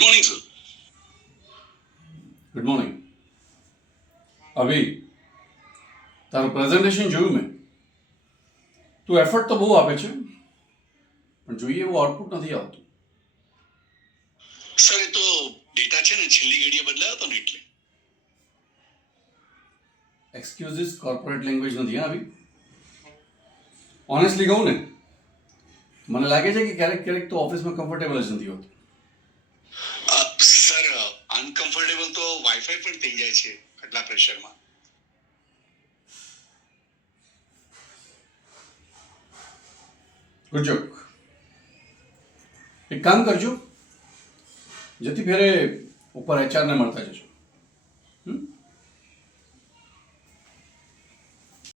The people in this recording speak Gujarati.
Good morning sir. Good morning. અભી તારું પ્રેઝન્ટેશન જોયું મેં. તું એફર્ટ તો બહુ આપે છે પણ જોઈએ એવું આઉટપુટ નથી આવતું. સર એ તો ડેટા છે ને છેલ્લી ઘડીએ બદલાયો હતો ને એટલે. એક્સક્યુઝિસ કોર્પોરેટ લેંગ્વેજ નથી હા અભી. ઓનેસ્ટલી કહું ને, મને લાગે છે કે ક્યારેક ક્યારેક તો ઓફિસમાં કમ્ફર્ટેબલ જ નથી હોતું. સર અનકમ્ફર્ટેબલ તો વાઈફાઈ પણ થઈ જાય છે આટલા પ્રેશરમાં. Good joke. એક કામ કરજો, જતી ફેરે ઉપર એચઆરને મળતા જજો.